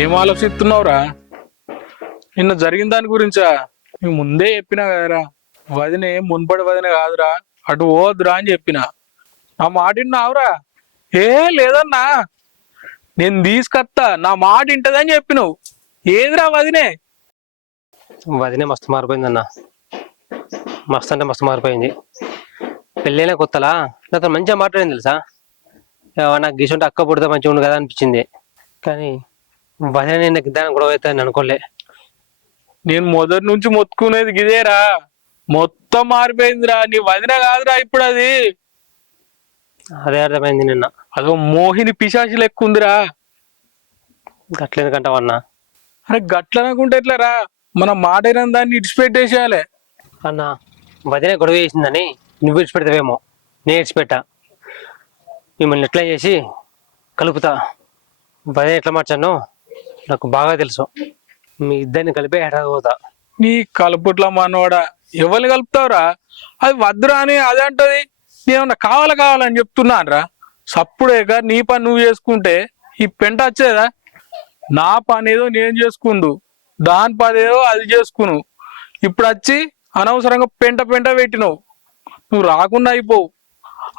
ఏం ఆలోచిస్తున్నావురా? నిన్న జరిగిన దాని గురించా? నీకు ముందే చెప్పినా కదరా, వదినే మున్పడి వదిన కాదురా, అటు పోవద్దురా అని చెప్పిన. నా మాట విన్నావురా? ఏ లేదన్నా, నేను తీసుకొస్తా, నా మాట వింటదని చెప్పినవు. ఏదిరా వదినే? వదినే మస్తు మారిపోయిందన్న. మస్తు అంటే మస్తు మారిపోయింది. పెళ్ళైనా కొత్తలా నాతో మంచిగా మాట్లాడింది తెలుసా. నాకు గీసుంటే అక్క పుడితే మంచిగా ఉండు కదా అనిపించింది. కానీ వదిన నేను గిద్దాన్ని గొడవ అవుతాయని అనుకోలే. నేను మొదటి నుంచి మొత్తుకునేది గిదేరా, మొత్తం మారిపోయిందిరా. నీ వదిన కాదురా ఇప్పుడు అది. అదే అర్థమైంది నిన్న. అదో మోహిని పిశాచి లెక్క ఉందిరా. గట్లెందుకంటావన్నా? అరే గట్లనుకుంటే ఎట్లరా? మన మాట అయిన దాన్ని ఇడిచిపెట్టేసేయాలి. అన్న వదిన గొడవ చేసిందని నువ్వు విడిచిపెడతావేమో, నేను విడిచిపెట్టా. మిమ్మల్ని ఎట్లా చేసి కలుపుతా. వదిన ఎట్లా మార్చానో నాకు బాగా తెలుసు. మీ ఇద్దరిని కలిపే హెడ్ పోతా. నీ కలుపుట్ల మనోడా, ఎవరిని కలుపుతావురా? అది వద్దురా అని అదే అంటది. నేమన్నా కావాలని చెప్తున్నాను రా. సప్పుడేక నీ పని నువ్వు చేసుకుంటే ఈ పెంట వచ్చేదా? నా పని ఏదో నేను చేసుకుండు, దాని పని ఏదో అది చేసుకును. ఇప్పుడు వచ్చి అనవసరంగా పెంట పెట్టినావు. నువ్వు రాకుండా అయిపోవు.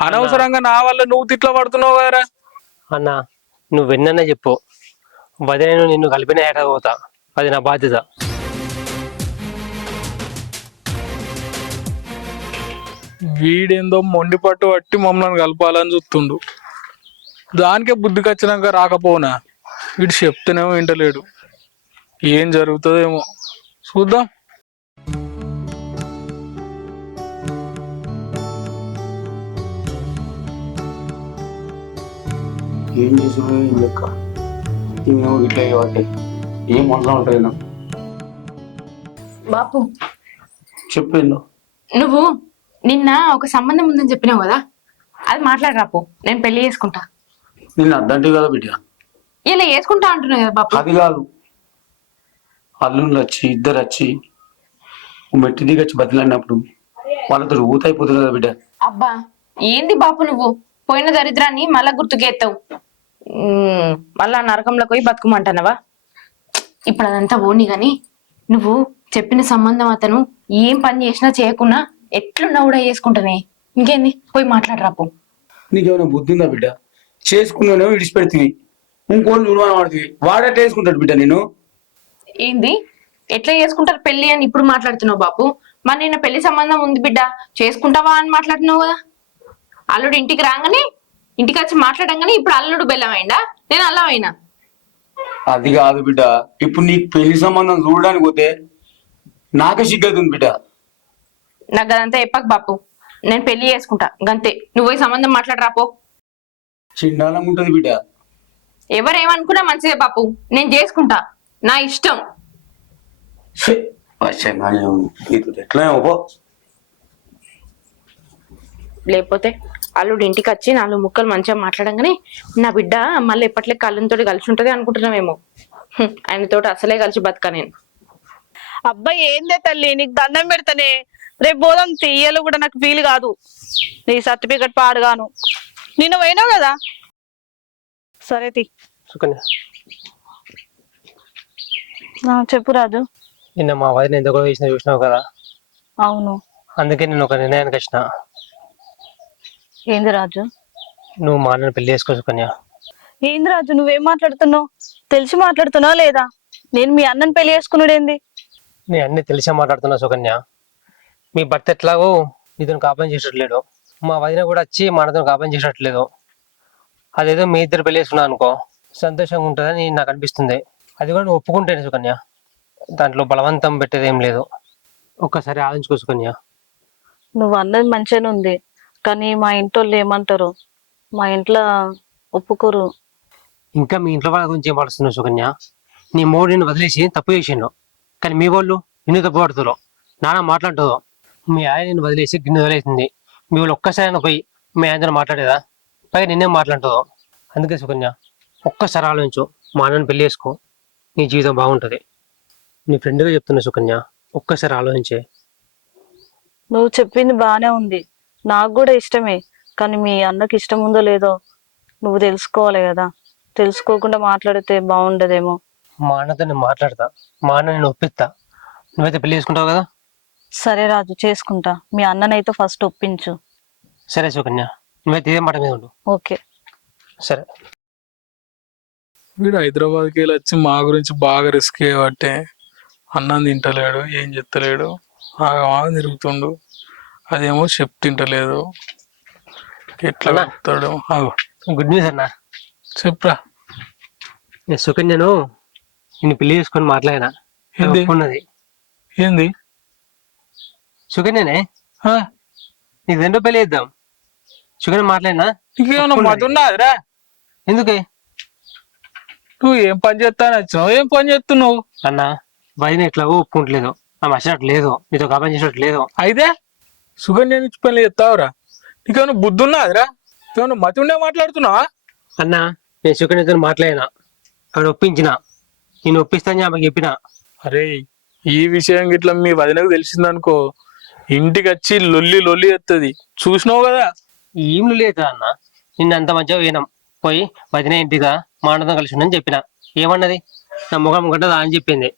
అనవసరంగా నా వల్ల నువ్వు తిట్ల పడుతున్నావు కదరా. అన్న నువ్వు వెన్నన్నా చెప్పు, వదిన నిన్ను కలిపిన హెడ్ పోతా. అది నా బాధ్యత. వీడేందో మొండి పట్టు పట్టి మమ్మల్ని కలపాలని చూస్తుండు. దానికే బుద్ధికి వచ్చినాక రాకపోనా? వీడు చెప్తేనేమో వింటలేడు. ఏం జరుగుతుందేమో చూద్దాం. ఏం చేసినా ఏం లెక్క తినేమో ఇట్లా కాబట్టి ఏం మనసులో ఉంటుంది నాకు. బాపు చెప్పిండు నువ్వు నిన్న ఒక సంబంధం ఉందని చెప్పినావు కదా, అది మాట్లాడరాపు. నేను పెళ్లి చేసుకుంటా. నేను అద్దంటే కదా బిడ్డ, ఇలా చేసుకుంటా అంటున్నావు కదా బాపు. అది కాదు, అల్లుళ్ళు వచ్చి ఇద్దరు వచ్చి మెట్టి దిగొచ్చి బతిలాడినప్పుడు వాళ్ళతో ఊతైపోతుంది కదా బిడ్డ. అబ్బా ఏంది బాపు నువ్వు? పోయిన దరిద్రాన్ని మళ్ళా గుర్తుకేస్తావు. మళ్ళా నరకంలో పోయి బతుకుమంటానవా? ఇప్పుడు అదంతా ఓని గాని, నువ్వు చెప్పిన సంబంధం అతను ఏం పని చేసినా చేయకున్నా ఎట్లున్నా కూడా చేసుకుంటానే. ఇంకేంది, పోయి మాట్లాడరాపు. నీకేమైనా బుద్ధి ఉందా బిడ్డ? చేసుకున్నానేమో విడిచిపెడుతుంది, ఇంకోటి చూడమని వాడుతుంది. వాడట్లా వేసుకుంటాడు బిడ్డ. నేను ఏంది ఎట్లా చేసుకుంటారు పెళ్లి అని ఇప్పుడు మాట్లాడుతున్నావు బాపు? మరి నిన్న పెళ్లి సంబంధం ఉంది బిడ్డ, చేసుకుంటావా అని మాట్లాడుతున్నావు కదా. అల్లుడు ఇంటికి రాగానే, ఇంటికి వచ్చి మాట్లాడంగానే ఇప్పుడు అల్లుడు బెల్లమైందా, నేను అల్లమైనా? అది కాదు బిడ్డ, ఇప్పుడు నీకు పెళ్లి సంబంధం చూడడానికి పోతే నాకే సిగ్గవుతుంది బిడ్డ. నాకు అదంతా చెప్పక బాపు, నేను పెళ్లి చేసుకుంటా గంతే. నువ్వు ఈ సంబంధం మాట్లాడరాపో. చిన్నాలం ఉంటది బిడ్డ. ఎవరేమనుకున్నా మంచిదే బాపు, నేను చేసుకుంటా, నా ఇష్టం. ఎట్లా పో. లేకపోతే అల్లుడు ఇంటికి వచ్చి 4 ముక్కలు మంచిగా మాట్లాడంగానే నా బిడ్డ మళ్ళీ ఎప్పట్లే కళ్ళతో కలిసి ఉంటది అనుకుంటున్నామేమో. ఆయనతోటి అసలే కలిసి బతక నేను. అబ్బాయి ఏందే తల్లి, నీకు దండం పెడతానే. రేపు బోధం తీయలు కూడా నాకు ఫీల్ కాదు. నీ సర్టిఫికెట్ పాడుగాను. నిన్న పోయినావు కదా. సరే తీ. సుకన్య, చెప్పు రాజు. నిన్న మా వదిన ఎంత గొడవ చేసినా చూసినావు కదా. అవును. అందుకే నేను ఒక నిర్ణయానికి వచ్చిన. ఏంది రాజు? నువ్వు మా అన్నని పెళ్లి చేసుకో సుకన్య. ఏంది రాజు, నువ్వేం మాట్లాడుతున్నావు? తెలిసి మాట్లాడుతున్నావు లేదా? నేను మీ అన్నని పెళ్లి చేసుకున్నాడేంది? నేను అన్ని తెలిసే మాట్లాడుతున్నా సుకన్య. మీ భర్త ఎట్లాగో ఇతను కాపం చేసేటట్లేడు, మా వదిన కూడా వచ్చి మా అన్నతో కాపం చేసేటట్లేదు. అదేదో మీ ఇద్దరు పెళ్లి చేసుకున్నా అనుకో సంతోషంగా ఉంటుందని నాకు అనిపిస్తుంది. అది కూడా నువ్వు ఒప్పుకుంటేనే సుకన్య, దాంట్లో బలవంతం పెట్టేది ఏం లేదు. ఒక్కసారి ఆలోచించుకో సుకన్య. నువ్వు అన్నది మంచిగానే ఉంది, కానీ మా ఇంట్లో ఏమంటారు? మా ఇంట్లో ఒప్పుకోరు. ఇంకా మీ ఇంట్లో వాళ్ళ గురించి ఏం పడుతున్నావు సుకన్య? నీ మూడు నిన్ను వదిలేసి తప్పు చేసిండు, కానీ మీ వాళ్ళు నిన్ను తప్పు పడుతురు. నాన్న మాట్లాడుతుందో మీ ఆయన నిన్ను వదిలేసి గిన్నె వదిలేసింది. మీ వాళ్ళు ఒక్కసారైనా పోయి మీ ఆయనతో మాట్లాడేదా? పైగా నిన్నేం మాట్లాడుతుందో. అందుకే సుకన్య, ఒక్కసారి ఆలోచించు. మా అన్నని పెళ్లి చేసుకో, నీ జీవితం బాగుంటుంది. నీ ఫ్రెండ్గా చెప్తున్నా సుకన్య, ఒక్కసారి ఆలోచించే. నువ్వు చెప్పింది బానే ఉంది, నాకు కూడా ఇష్టమే. కానీ మీ అన్నకి ఇష్టం ఉందో లేదో నువ్వు తెలుసుకోవాలి కదా. తెలుసుకోకుండా మాట్లాడితే బాగుండదేమో. మా అన్నతో నేను మాట్లాడతా, మా అన్న నేను ఒప్పిస్తా. నువ్వైతే పెళ్లి చేసుకుంటావు కదా? సరే రాజు, చేసుకుంటా. మీ అన్ననైతే ఫస్ట్ ఒప్పించు. సరే సుకన్య, నువ్వైతే ఇదే మాట మీద ఉండు. ఓకే. సరే. వీడు హైదరాబాద్కి వెళ్ళి వచ్చి మా గురించి బాగా రిస్క్ చేయబట్టే అన్నం తింటలేడు, ఏం చెత్తలేడు, బాగా తిరుగుతుండు. అదేమో చెప్పు తింటలేదు, ఎట్లా అన్నా. చెప్తాడు? గుడ్ న్యూస్ అన్న. చెప్పురా. నేను సుకన్యను నిన్ను పెళ్లి చేసుకొని మాట్లాడినా. ఏంది? ఒప్పుకున్నది. ఏంది? సుకన్యనే ఆ? నీకు రెండో పెళ్లి చేద్దాం. సుకన్య మాట్లాడినా. ఇంకేమన్నా మతున్నదిరా? ఎందుకే? నువ్వు ఏం పని చేస్తాను వచ్చినావు, ఏం పని చేస్తున్నావు? అన్న వదిన ఎట్లాగో ఒప్పుకుంటలేదు, ఆమె వచ్చినట్టు లేదు, నీతో కాపని చేసినట్టు లేదు. అయితే సుగన్య నుంచి పని చేస్తావురా? నీకేమన్నా బుద్ధి ఉన్నదిరా? ఏమన్నా మతి ఉండే మాట్లాడుతున్నావా? అన్న నేను సుకన్యతో మాట్లాడినా, ఆవిడ ఒప్పించిన. నేను ఒప్పిస్తాను ఆమె చెప్పిన. అరే ఈ విషయం గిట్లా మీ వదినకు తెలిసిందనుకో, ఇంటికి వచ్చి లొల్లి లొల్లి ఎత్తది, చూసినావు కదా? ఏం లేదు అన్న, నిన్న అంత మంచిగా పోయినాం. పోయి వదిన ఇంటిగా మా అన్నతో కలిసి ఉండని చెప్పిన. ఏమన్నది? నా ముఖం గడ్డదా అని చెప్పింది.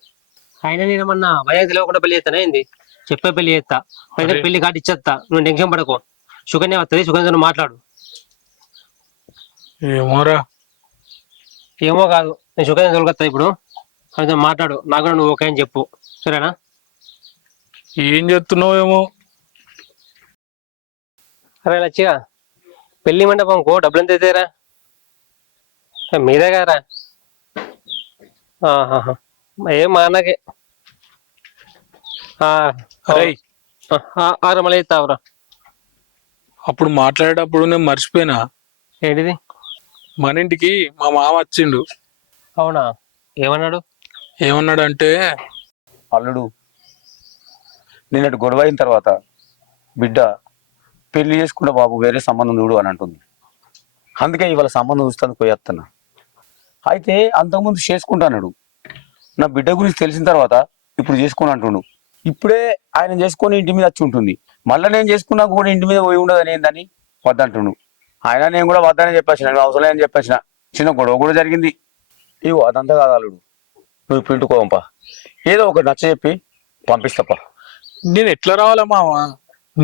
అయినా నేనేమన్నా వదిన తెలియకుండా పెళ్లి చేస్తానా ఏంది? చెప్పే పెళ్లి చేస్తా. వదిన పెళ్లి కాటి ఇచ్చేస్తా, నువ్వు టెన్షన్ పడకు. సుకన్య వస్తుంది, సుకన్యతో మాట్లాడు. ఏమోరా. ఏమో కాదు, నేను సుకన్య తొలగొస్తా ఇప్పుడు. అదే మాట్లాడు, నాకు కూడా నువ్వు ఓకే అని చెప్పు, సరేనా? ఏం చేస్తున్నావు ఏమో. అరే లచ్చిగా, పెళ్లి మండపంకో డబ్బులు ఎంత అవుతాయిరా? మీదే కారా? ఏం మా అన్నకే. అరే ఆరు మళ్ళీ ఇస్తావురా. అప్పుడు మాట్లాడేటప్పుడు నేను మర్చిపోయినా. ఏంటిది? మన ఇంటికి మా మామ వచ్చిండు. అవునా? ఏమన్నాడు? ఏమన్నాడంటే, అల్లుడు నిన్నటి గొడవ అయిన తర్వాత బిడ్డ పెళ్లి చేసుకుంటే బాబు వేరే సంబంధం చూడు అని అంటుంది. అందుకే ఇవాళ సంబంధం చూస్తాను పోయేస్తున్నా. అయితే అంతకుముందు చేసుకుంటాన్నాడు, నా బిడ్డ గురించి తెలిసిన తర్వాత ఇప్పుడు చేసుకుని అంటుండు. ఇప్పుడే ఆయన చేసుకొని ఇంటి మీద వచ్చి ఉంటుంది, మళ్ళీ నేను చేసుకున్నా కూడా ఇంటి మీద పోయి ఉండదు అని ఏందని వద్దంటుండు. ఆయన నేను కూడా వద్దనే చెప్పేసిన, నేను అవసరం అని చెప్పేసిన. చిన్న గొడవ కూడా జరిగింది. ఇవో అదంతా కాదు అల్లుడు, నువ్వు ఇప్పుడు ఇంటికోవంపా, ఏదో ఒకటి నచ్చ చెప్పి పంపిస్తాపా. నేను ఎట్లా రావాలా మామ?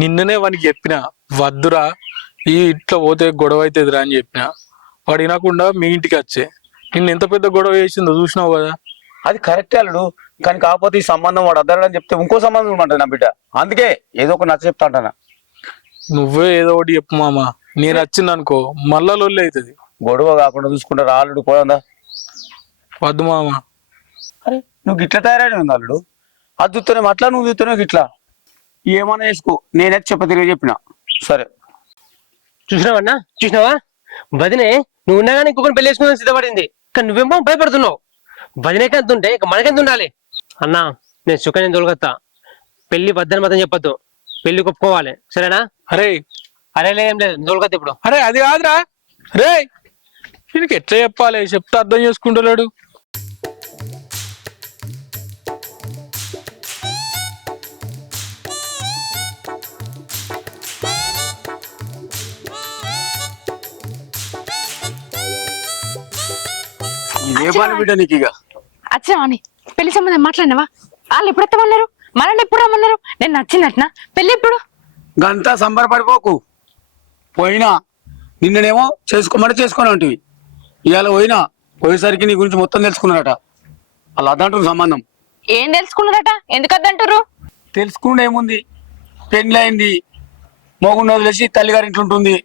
నిన్ననే వానికి చెప్పిన, వద్దురా ఈ ఇట్లా పోతే గొడవ అవుతుందిరా అని చెప్పిన. వాడు వినకుండా మీ ఇంటికి వచ్చే నిన్ను ఎంత పెద్ద గొడవ చేసిందో చూసినావు కదా. అది కరెక్టే అల్లుడు, కానీ కాకపోతే ఈ సంబంధం వాడు అద్దరని చెప్తే ఇంకో సంబంధం ఇవ్వమంటాడు నా బిడ్డ. అందుకే ఏదో ఒక నచ్చ చెప్తా అంటానా. నువ్వే ఏదో ఒకటి చెప్పు మామ, నేను వచ్చింది అనుకో మళ్ళా లొల్లి అవుతుంది. గొడవ కాకుండా చూసుకుంటా రా అల్లుడు, పోదా. వద్దు మామ. అరే నువ్వు గిట్ల తయారైన ఉంది అల్లుడు, అది చూస్తేనే అట్లా, నువ్వు చూస్తేనే గిట్లా. ఏమన్నా వేసుకో, నేనైతే తిరిగి చెప్పిన. సరే చూసినావన్నా? చూసినావా? వదినే నువ్వు ఉన్నా కానీ ఇంకొకటి పెళ్లి చేసుకుని సిద్ధపడింది, కానీ నువ్వేమో భయపడుతున్నావు. వదినేకి ఎంత ఉంటే ఇక మనకెంత ఉండాలి? అన్నా నేను సుకన్య తొలగొత్తా, పెళ్లి వద్దని మాత్రం చెప్పొద్దు, పెళ్లి ఒప్పుకోవాలి, సరేనా? అరే అరే లేదేం లేదు, తొలగొత్తా ఇప్పుడు. అరే అది కాదురా. రే దీనికి ఎట్లా చెప్పాలి, చెప్తే అర్థం చేసుకుంటలేడు. ఇదే పని బిడ్డ నీకు ఇక. అచ్చా అని పెళ్లి సంబంధం మాట్లాడినావా? వాళ్ళు ఎప్పుడు ఎత్తమన్నారు? మనల్ని ఎప్పుడు రమ్మన్నారు? నేను నచ్చినట్టునా? పెళ్లి ఎప్పుడు? గంతా సంబరపడిపోకు. పోయినా నిన్ననేమో చేసుకోమని చేసుకొని ఉంటుంది, ఇవాళ పోయేసరికి నీ గురించి మొత్తం తెలుసుకున్నారట. అలా అదంటారు సంబంధం. ఏం తెలుసుకున్నారట? ఎందుకు వద్దంటారు? తెలుసుకుంటే ఏముంది, పెళ్లి అయింది, మోగుండు వదిలేసి తల్లిగారింట్లో ఉంటుంది.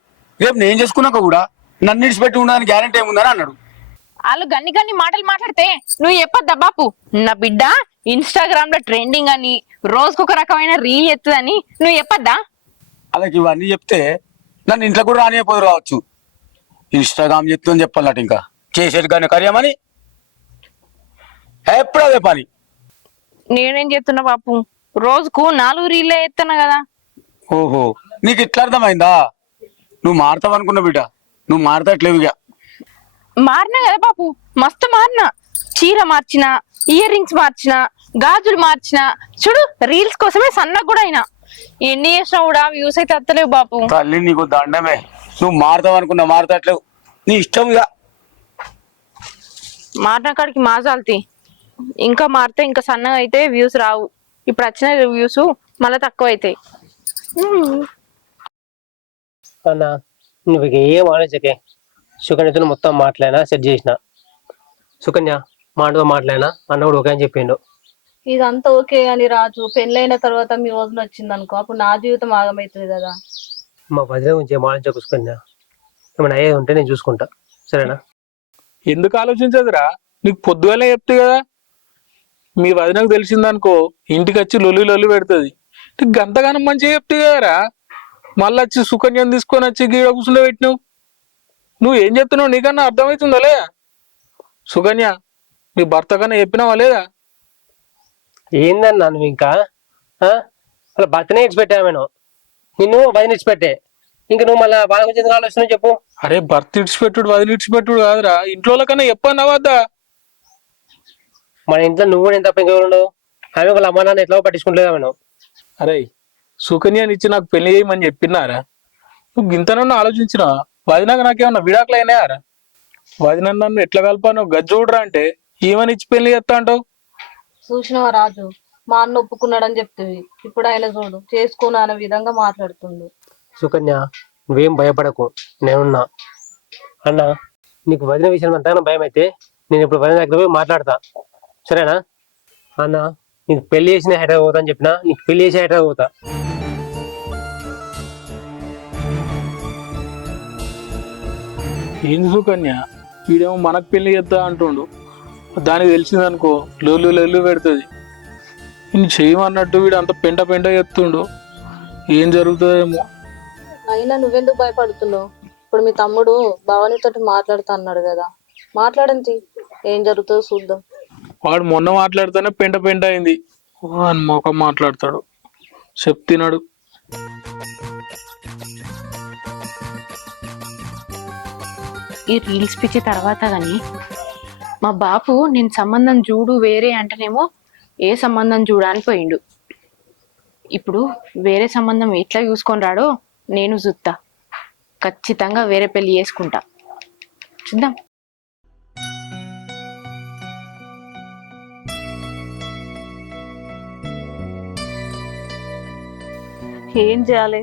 రేపు నేను చేసుకున్నాక కూడా నన్ను ఇడిచిపెట్టి ఉండడానికి గ్యారెంటీ ఏముందని అన్నాడు. వాళ్ళు గన్ని మాటలు మాట్లాడితే నువ్వు చెప్పొద్దా బాపు? నా బిడ్డ ఇన్స్టాగ్రామ్ లో ట్రెండింగ్ అని రోజుకొక రకమైన రీల్ ఎత్తదని నువ్వు చెప్పొద్దా? అలాగే ఇవన్నీ చెప్తే నన్ను ఇంట్లో కూడా రానిపోయి రావచ్చు. ఇన్స్టాగ్రామ్ చెప్తుందని చెప్పాలట, ఇంకా చేసేది కానీ కార్యమని ఎప్పుడు అదే పని. నేనేం చెప్తున్నా బాపు, రోజుకు 4 రీల్లే ఎత్తున్నా కదా. ఓహో నీకు ఇట్లా అర్థమైందా? నువ్వు మారుతావు అనుకున్నా బిడ్డ, నువ్వు మారుతాట్లేవు ఇక. మారినా కదా బాపు, మస్తు మారినా. చీర మార్చిన, ఇయర్ రింగ్స్ మార్చిన, గాజులు మార్చిన, చూడు రీల్స్ కోసమే సన్నగా కూడా అయినా. ఎన్ని చేసినా కూడా వ్యూస్ అయితే అత్తలేవు బాపు. తల్లి నీకు దండమే, నువ్వు మారుతావు అనుకున్నా మారుతాట్లేవు, నీ ఇష్టం ఇక. మారిన కాడికి మాజాల్తి. ఇంకా మారితే ఇంకా సన్నగా అయితే వ్యూస్ రావు. ఇప్పుడు వచ్చిన వ్యూస్ మళ్ళీ తక్కువ అవుతాయి. అన్న నువ్వు ఇక ఏం ఆలోచకే. సుకన్యతో మొత్తం మాట్లాడినా సెట్ చేసిన. సుకన్య మాటతో మాట్లాడినా అన్న కూడా ఓకే అని చెప్పిండు. ఇదంతా ఓకే అని రాజు పెళ్ళైన తర్వాత మీ వదిన వచ్చింది అనుకో, అప్పుడు నా జీవితం ఆగమవుతుంది కదా. మా వదిన గురించి ఏం ఆలోచించకు సుకన్య. ఏమైనా అయ్యేది ఉంటే నేను చూసుకుంటా, సరేనా? ఎందుకు ఆలోచించదురా? నీకు పొద్దుగానే చెప్తే కదా. మీ వదినకు తెలిసిందనుకో ఇంటికి వచ్చి లొల్లి లొల్లి పెడుతుంది. నీకు గంతగానం మంచిగా చెప్తే కదరా మళ్ళీ వచ్చి సుకన్యం తీసుకొని వచ్చి గీడ కూర్చుండే పెట్టినావు. నువ్వు ఏం చెప్తున్నావు నీకన్నా అర్థమవుతుందా లేదా? సుకన్య మీ భర్త కన్నా చెప్పినావా లేదా? ఏందన్నా నువ్వు ఇంకా అలా భర్తనే ఇచ్చిపెట్టావు నేను, నిన్ను వదిన ఇచ్చిపెట్టే. ఇంకా నువ్వు మళ్ళీ వాళ్ళ గురించి ఎందుకు ఆలోచిస్తున్నావు చెప్పు? అరే భర్త ఇడిచిపెట్టుడు వదిలి ఇడిచిపెట్టుడు కాదురా, ఇంట్లో కన్నా చెప్పన్నా వద్దా? మన ఇంట్లో నువ్వు నేను తప్ప ఇంకెవరు ఉండవు. ఆమె వాళ్ళ అమ్మ నాన్న ఎట్లా పట్టించుకుంటలేదా మనం? అరే సుకన్యని ఇచ్చి నాకు పెళ్లి చేయమని చెప్పినారా? నువ్వు గింతనన్ను ఆలోచించినా వదినాక నాకేమన్నా విడాకులు అయినాయారా? వదిన నన్ను ఎట్లా కలపాను గజ్జూడరా అంటే ఏమని ఇచ్చి పెళ్లి చేస్తా అంటావు? చూసినవా రాజు, మా అన్న ఒప్పుకున్నాడని చెప్తుంది. ఇప్పుడు ఆయన చూడు చేసుకోను అనే విధంగా మాట్లాడుతుండు. సుకన్య నువ్వేం భయపడకు, నేనున్నా. అన్న నీకు వదిన విషయం అంతా భయం అయితే నేను ఇప్పుడు వదిన దగ్గర పోయి మాట్లాడతా, సరేనా? అన్న నీకు పెళ్లి చేసిన హైదరాబాద్ పోతా అని చెప్పినా, నీకు పెళ్లి చేసి హైదరాబాద్ పోతా. ఏంది సుకన్య వీడేమో మనకు పెళ్లి చేస్తా అంటుండు, దానికి తెలిసిందనుకో లొల్లు లొల్లు పెడుతుంది. నేను చేయమన్నట్టు వీడు అంత పెంట పెంట చెప్తుండు, ఏం జరుగుతుందేమో. అయినా నువ్వెందుకు భయపడుతున్నావు? ఇప్పుడు మీ తమ్ముడు భవానీతో మాట్లాడుతా అన్నాడు కదా, మాట్లాడంతి, ఏం జరుగుతుందో చూద్దాం. వాడు మొన్న మాట్లాడితేనే పెంట పెంట అయింది. వాని మొఖం మాట్లాడతాడు, చెప్తున్నాడు. ఈ రీల్స్ పిచ్చి తర్వాత గాని మా బాపు నేను సంబంధం చూడు వేరే అంటేనేమో ఏ సంబంధం చూడని పోయిండు. ఇప్పుడు వేరే సంబంధం ఎట్లా చూసుకొని రాడో నేను చూస్తా. ఖచ్చితంగా వేరే పెళ్లి చేసుకుంటా, చూద్దాం. ఏం చేయాలి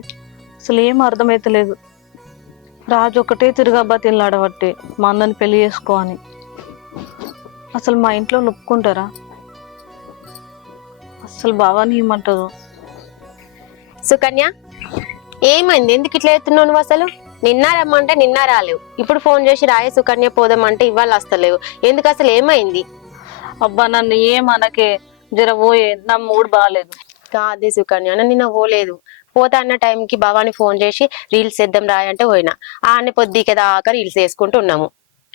అసలు ఏం అర్థమైతలేదు. రాజు ఒకటే తిరుగా తినలాడబట్టి మా అన్నని పెళ్లి చేసుకో అని. అసలు మా ఇంట్లో ఒప్పుకుంటారా? అసలు భవానీ ఏమంటదో. సుకన్య ఏమైంది? ఎందుకు ఇట్లా ఎత్తున్నావు నువ్వు? అసలు నిన్న రమ్మంటే నిన్న రాలేవు, ఇప్పుడు ఫోన్ చేసి రాయే సుకన్య పోదామంటే ఇవాళ వస్తలేవు. ఎందుకు అసలు ఏమైంది? అబ్బా నన్ను ఏమనకే, జర పోయే, నా మూడ్ బాగాలేదు. కాదే సుకన్య, నిన్న పోలేదు. పోతా అన్న టైంకి భవాని ఫోన్ చేసి రీల్స్ చేద్దాం రాయంటే పోయినా. ఆనే పొద్దుకే దాకా రీల్స్ వేసుకుంటూ ఉన్నాము.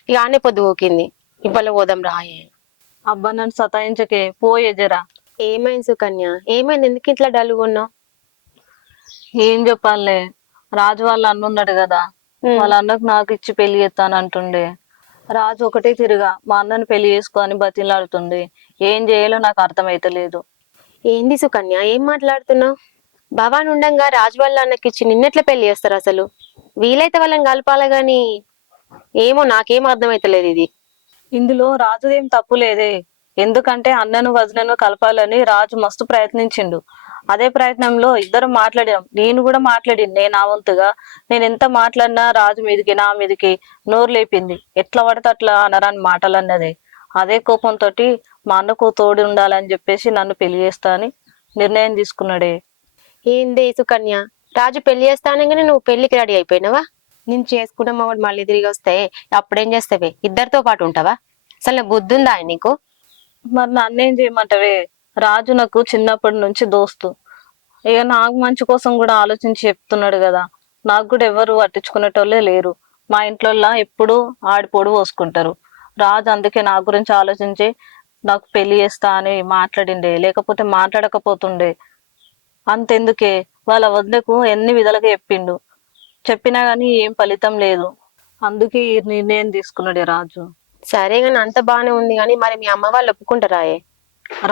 ఇక ఆనే పొద్దు పోకింది, ఇవాళ పోదాం రాయే. అబ్బా నన్ను సతాయించకే, పోయే జరా. ఏమైంది సుకన్య? ఏమైంది? ఎందుకు ఇట్లా డల్గా ఉన్నావు? ఏం చెప్పాలే, రాజు వాళ్ళ అన్న ఉన్నాడు కదా, వాళ్ళ అన్నకు నాకు ఇచ్చి పెళ్లి చేస్తాను అంటుండే. రాజు ఒకటే తిరుగా మా అన్నని పెళ్లి చేసుకొని బతిలాడుతుండే. ఏం చేయాలో నాకు అర్థమైతలేదు. ఏంది సుకన్య ఏం మాట్లాడుతున్నావు? భవాని ఉండంగా రాజు వాళ్ళ అన్నకి ఇచ్చి నిన్నెట్లా పెళ్లి చేస్తారు? అసలు వీలైతే వాళ్ళని కలపాలి గాని ఏమో నాకేం అర్థమైతలేదు ఇది. ఇందులో రాజుదేం తప్పు లేదే. ఎందుకంటే అన్నను వదినను కలపాలని రాజు మస్తు ప్రయత్నించిండు. అదే ప్రయత్నంలో ఇద్దరు మాట్లాడాం, నేను కూడా మాట్లాడింది. నేను నా వంతుగా నేను ఎంత మాట్లాడినా రాజు మీదకి నా మీదకి నోరు లేపింది. ఎట్లా పడితే అట్లా అనరాని మాటలు అన్నది. అదే కోపంతో మా అన్నకు తోడు ఉండాలని చెప్పేసి నన్ను పెళ్లి చేస్తా అని నిర్ణయం తీసుకున్నాడే. ఏందే సుకన్య, రాజు పెళ్లి చేస్తానగానే నువ్వు పెళ్లికి రెడీ అయిపోయినావా? నేను చేసుకున్న వాడు మళ్ళీ తిరిగి వస్తే అప్పుడేం చేస్తావే? ఇద్దరితో పాటు ఉంటావా? అసలు నా బుద్ధి ఉందా నీకు? మరి నన్నేం చేయమంటావే? రాజు నాకు చిన్నప్పటి నుంచి దోస్తు. ఇక నాకు మంచి కోసం కూడా ఆలోచించి చెప్తున్నాడు కదా. నాకు కూడా ఎవరు పట్టించుకునేటోళ్ళే లేరు. మా ఇంట్లో ఎప్పుడు ఆడిపోడు పోసుకుంటారు. రాజు అందుకే నా గురించి ఆలోచించి నాకు పెళ్లి చేస్తా అని మాట్లాడిండే, లేకపోతే మాట్లాడకపోతుండే. అంతెందుకే, వాళ్ళ వదినకు ఎన్ని విధాలుగా చెప్పిండు, చెప్పినా గానీ ఏం ఫలితం లేదు. అందుకే ఈ నిర్ణయం తీసుకున్నాడే రాజు. సరే గాని అంత బానే ఉంది గాని మరి మీ అమ్మ వాళ్ళు ఒప్పుకుంటారాయే?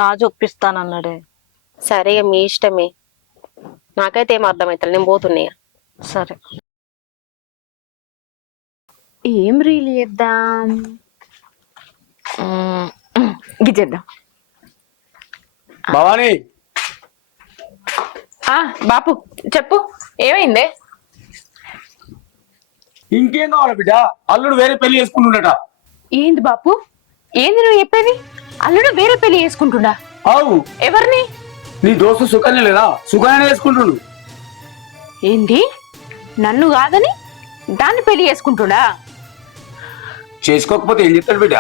రాజు ఒప్పిస్తానన్నాడే. సరే మీ ఇష్టమే, నాకైతే ఏం అర్థమవుతుంది, నేను పోతున్నాయా. సరే, ఏం రీల్ చేద్దాం? గిచ్చేద్దాం. భవానీ బాపు చెప్పు, ఏమైందే? ఇంకేం కావాలి బిడ్డ? అల్లుడు వేరే పెళ్లి చేసుకుంటుండట. ఏంది బాపు, ఏంది నువ్వు చెప్పేది? అల్లుడు వేరే పెళ్లి చేసుకుంటుండా? అవు, ఎవరిని? నీ దోస్తు సుకన్య లేదా, సుకన్య చేసుకుంటుండు. ఏంటి, నన్ను కాదని దాన్ని పెళ్లి చేసుకుంటుండా? చేసుకోకపోతే ఏం చెప్తాడు బిడ్డ?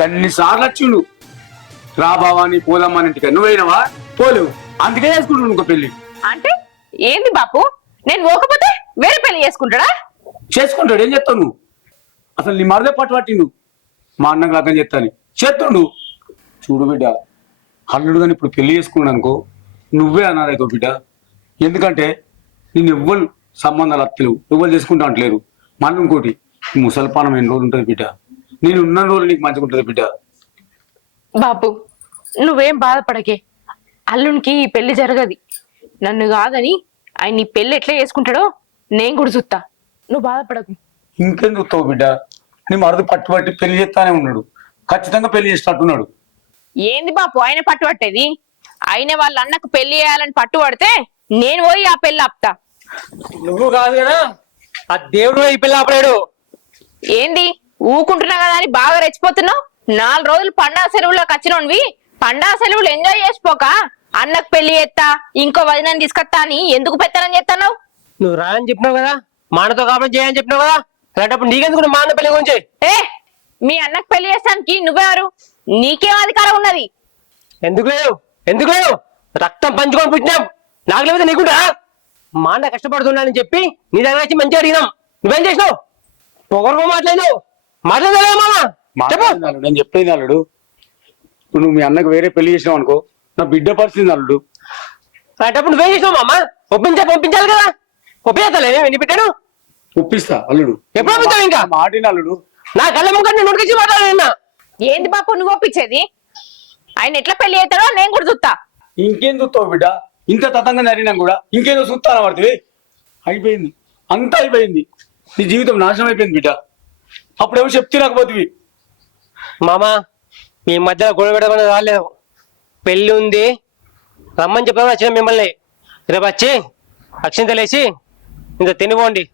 గన్ని సార్లు వచ్చిండు రా బావాని పోదామని ఇంటికి, నువ్వైనవా? పోలేవు, అందుకే చేసుకుంటుండు ఇంకో పెళ్లి. అంటే ఏంది బాపు, నేను పోకపోతే వేరే పెళ్లి చేసుకుంటాడా? చేసుకుంటాడు, ఏం చెప్తావు నువ్వు? అసలు నీ మరదే పట్టిండు మా అన్నకు లగ్గం చెప్తాను చేస్తుండు. చూడు బిడ్డ, అల్లుడు కానీ ఇప్పుడు పెళ్లి చేసుకున్నాడు అనుకో, నువ్వే అనాథైతో బిడ్డ. ఎందుకంటే నేను ఎవ్వరు సంబంధాలు అత్తలేవు, ఎవ్వరు చేసుకుంటా అంటలేరు. మళ్ళీ ఇంకోటి, ముసల్పానం ఎన్ని రోజులు ఉంటుంది బిడ్డ? నేను ఉన్న రోజులు నీకు మంచిగా ఉంటుంది బిడ్డ. బాపు నువ్వేం బాధపడకే, అల్లునికి ఈ పెళ్లి జరగది. నన్ను కాదని ఆయన ఈ పెళ్లి ఎట్లా చేసుకుంటాడో నేను కూడా చూస్తా, నువ్వు బాధపడకు. ఇంకేం చూస్తావు బిడ్డ? నీ మరది పట్టుబట్టి పెళ్లి చేస్తానే ఉన్నాడు, ఖచ్చితంగా పెళ్లి చేసేటట్టున్నాడు. ఏంది బాపు ఆయన పట్టుబట్టేది? ఆయన వాళ్ళ అన్నకు పెళ్లి చేయాలని పట్టుబడితే నేను పోయి ఆ పెళ్లి ఆపుతా. నువ్వు కాదు కదా, ఆ దేవుడు ఈ పిల్ల ఆపలేడు. ఏంది ఊకుంటున్నా కదా అని బాగా రెచ్చిపోతున్నావు? 4 రోజులు పండగ సెలవుల్లోకి వచ్చినవి, పండగ సెలవులు ఎంజాయ్ చేసిపోక అన్నకు పెళ్లి చేస్తా, ఇంకో వదినని తీసుకొస్తా అని ఎందుకు పెత్తనం చేస్తున్నావు? నువ్వు రాని చెప్పినావు కదా, మానతో కాబట్టి చేయని చెప్పినావు కదా, అలాంటప్పుడు నీకెందుకు మా అన్న పెళ్లి గురించి? ఏ, మీ అన్నకు పెళ్లి చేస్తానికి నువ్వెవరు? నీకేం అధికారం ఉన్నది? ఎందుకు లేదు, ఎందుకు లేదు? రక్తం పంచుకొని పుట్టినాం, నాకు లేకపోతే నీకుంటా? మా అన్న కష్టపడుతున్నానని చెప్పి నీ దగ్గర వచ్చి మంచిగా అడిగినాం, నువ్వేం చేసినావు? పొగరుగా మాట్లాడినావు, మాట్లాడలేదా మామా? చెప్పు. నేను చెప్పేది అల్లుడు, ఇప్పుడు నువ్వు మీ అన్నకు వేరే పెళ్లి చేసినావు అనుకో, నా బిడ్డ పరిస్థితి అల్లుడు. అలాంటప్పుడు నువ్వేం చేసినావు మామ? పంపించాలి కదా, ఒప్పించాలి ఎన్ని పెట్టాను? ఒప్పిస్తా అల్లుడు. ఎప్పుడు ఒప్పిస్తావు? ఇంకా మాటిన అల్లుడు. నా కళ్ళ ముఖం నేను నోటికి మాట్లాడినా. ఏంది బాపు నువ్వు ఒప్పించేది? ఆయన ఎట్లా పెళ్లి చేస్తాడో నేను కూడా చూస్తా. ఇంకేం చూస్తావు బిడ్డ? ఇంత తతంగా జరిగినా కూడా ఇంకేదో చూస్తానా పడుతుంది? అయిపోయింది, అంతా అయిపోయింది, నీ జీవితం నాశనం అయిపోయింది బిడ్డ. అప్పుడేమో చెప్తే రాకపోతుంది. మామ మీ మధ్యలో గొడవ పెడమని రాలేదు, పెళ్లి ఉంది రమ్మని చెప్పాము వచ్చిన మిమ్మల్ని. రేపు వచ్చి అక్షింతలేసి ఇంత తినిపోండి.